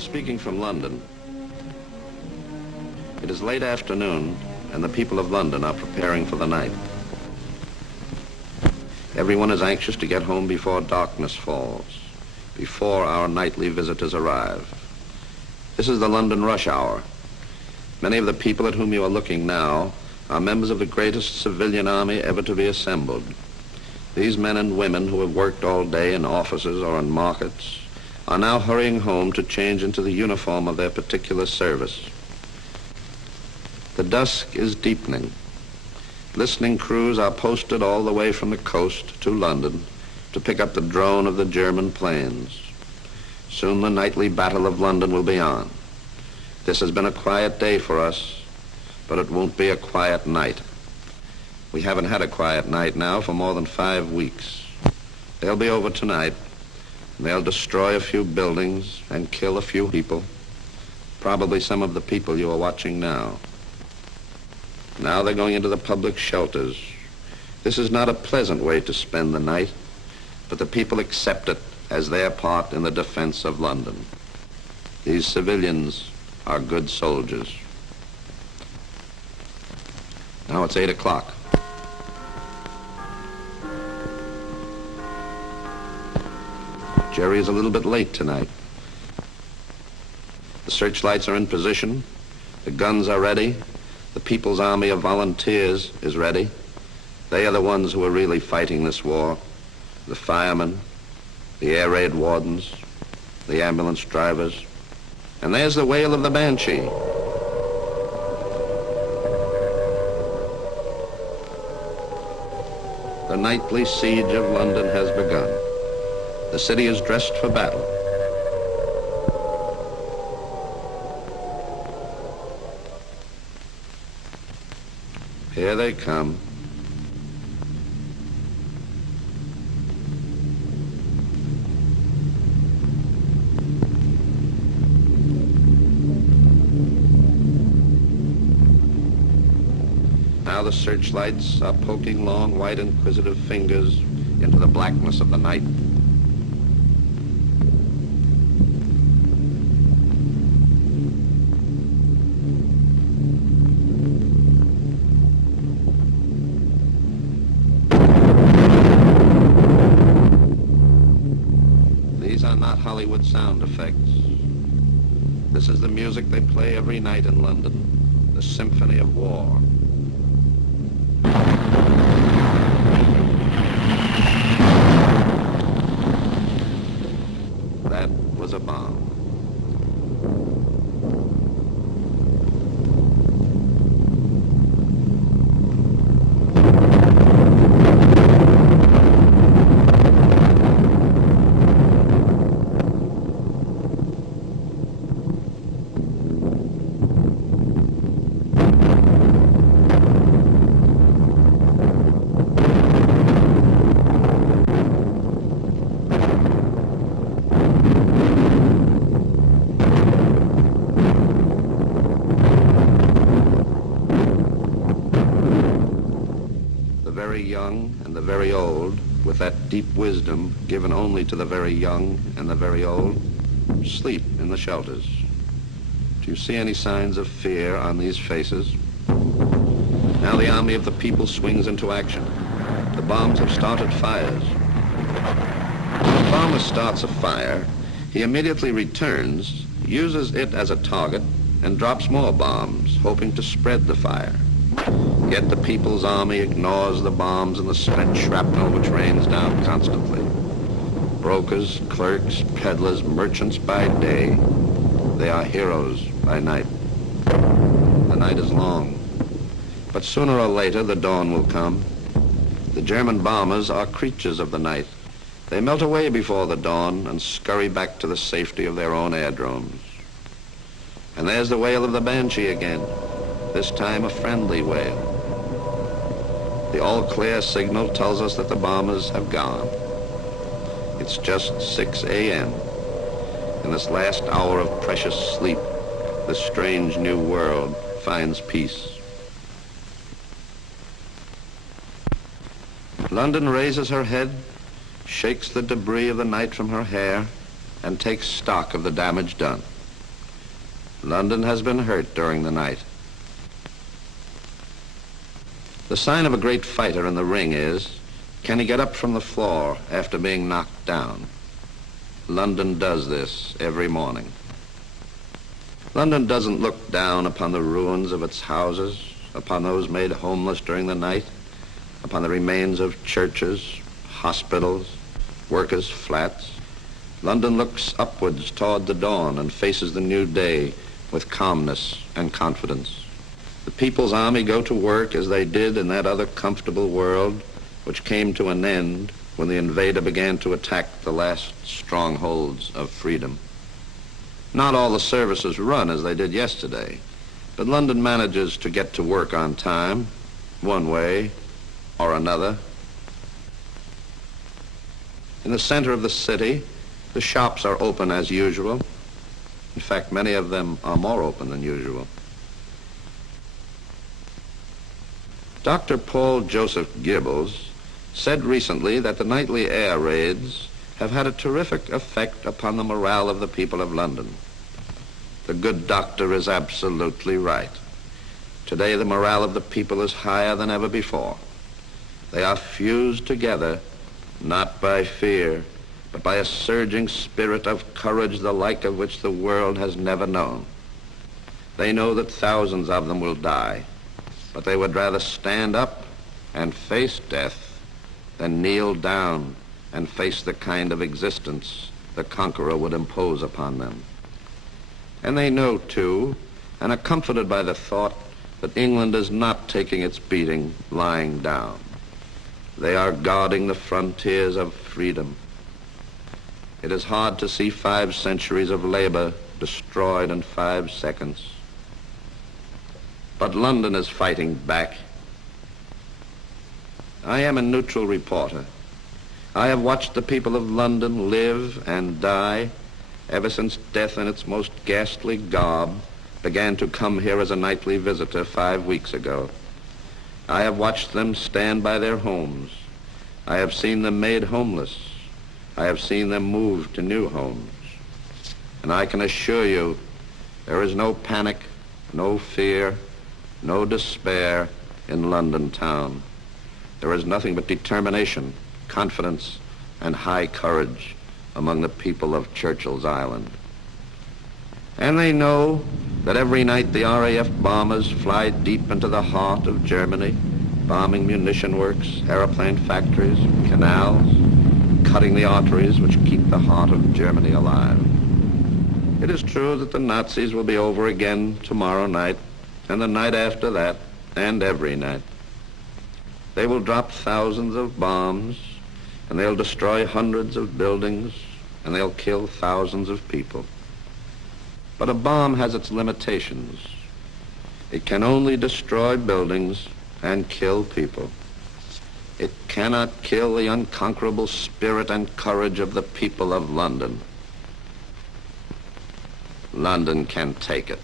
I'm speaking from London. It is late afternoon, and the people of London are preparing for the night. Everyone is anxious to get home before darkness falls, before our nightly visitors arrive. This is the London rush hour. Many of the people at whom you are looking now are members of the greatest civilian army ever to be assembled. These men and women who have worked all day in offices or in markets are now hurrying home to change into the uniform of their particular service. The dusk is deepening. Listening crews are posted all the way from the coast to London to pick up the drone of the German planes. Soon the nightly battle of London will be on. This has been a quiet day for us, but it won't be a quiet night. We haven't had a quiet night now for more than 5 weeks. They'll be over tonight, and they'll destroy a few buildings and kill a few people, probably some of the people you are watching now. Now they're going into the public shelters. This is not a pleasant way to spend the night, but the people accept it as their part in the defense of London. These civilians are good soldiers. Now it's 8 o'clock. Jerry is a little bit late tonight. The searchlights are in position. The guns are ready. The People's Army of Volunteers is ready. They are the ones who are really fighting this war. The firemen, the air raid wardens, the ambulance drivers. And there's the wail of the banshee. The nightly siege of London has begun. The city is dressed for battle. Here they come. Now the searchlights are poking long, white, inquisitive fingers into the blackness of the night. These are not Hollywood sound effects. This is the music they play every night in London, the symphony of war. That was a bomb. Young and the very old, with that deep wisdom given only to the very young and the very old, sleep in the shelters. Do you see any signs of fear on these faces? Now the army of the people swings into action. The bombs have started fires. When a bomber starts a fire, he immediately returns, uses it as a target, and drops more bombs, hoping to spread the fire. Yet the People's Army ignores the bombs and the spent shrapnel which rains down constantly. Brokers, clerks, peddlers, merchants by day, they are heroes by night. The night is long, but sooner or later the dawn will come. The German bombers are creatures of the night. They melt away before the dawn and scurry back to the safety of their own airdromes. And there's the wail of the banshee again, this time a friendly wail. The all-clear signal tells us that the bombers have gone. It's just 6 a.m. In this last hour of precious sleep, this strange new world finds peace. London raises her head, shakes the debris of the night from her hair, and takes stock of the damage done. London has been hurt during the night. The sign of a great fighter in the ring is, can he get up from the floor after being knocked down? London does this every morning. London doesn't look down upon the ruins of its houses, upon those made homeless during the night, upon the remains of churches, hospitals, workers' flats. London looks upwards toward the dawn and faces the new day with calmness and confidence. The People's Army go to work as they did in that other comfortable world which came to an end when the invader began to attack the last strongholds of freedom. Not all the services run as they did yesterday, but London manages to get to work on time, one way or another. In the center of the city, the shops are open as usual. In fact, many of them are more open than usual. Dr. Paul Joseph Gibbles said recently that the nightly air raids have had a terrific effect upon the morale of the people of London. The good doctor is absolutely right. Today, the morale of the people is higher than ever before. They are fused together, not by fear, but by a surging spirit of courage the like of which the world has never known. They know that thousands of them will die, but they would rather stand up and face death than kneel down and face the kind of existence the conqueror would impose upon them. And they know, too, and are comforted by the thought that England is not taking its beating lying down. They are guarding the frontiers of freedom. It is hard to see 5 centuries of labor destroyed in 5 seconds. But London is fighting back. I am a neutral reporter. I have watched the people of London live and die ever since death in its most ghastly garb began to come here as a nightly visitor 5 weeks ago. I have watched them stand by their homes. I have seen them made homeless. I have seen them move to new homes. And I can assure you, there is no panic, no fear, no despair in London town. There is nothing but determination, confidence, and high courage among the people of Churchill's Island. And they know that every night the RAF bombers fly deep into the heart of Germany, bombing munition works, airplane factories, canals, cutting the arteries which keep the heart of Germany alive. It is true that the Nazis will be over again tomorrow night, and the night after that, and every night. They will drop thousands of bombs, and they'll destroy hundreds of buildings, and they'll kill thousands of people. But a bomb has its limitations. It can only destroy buildings and kill people. It cannot kill the unconquerable spirit and courage of the people of London. London can take it.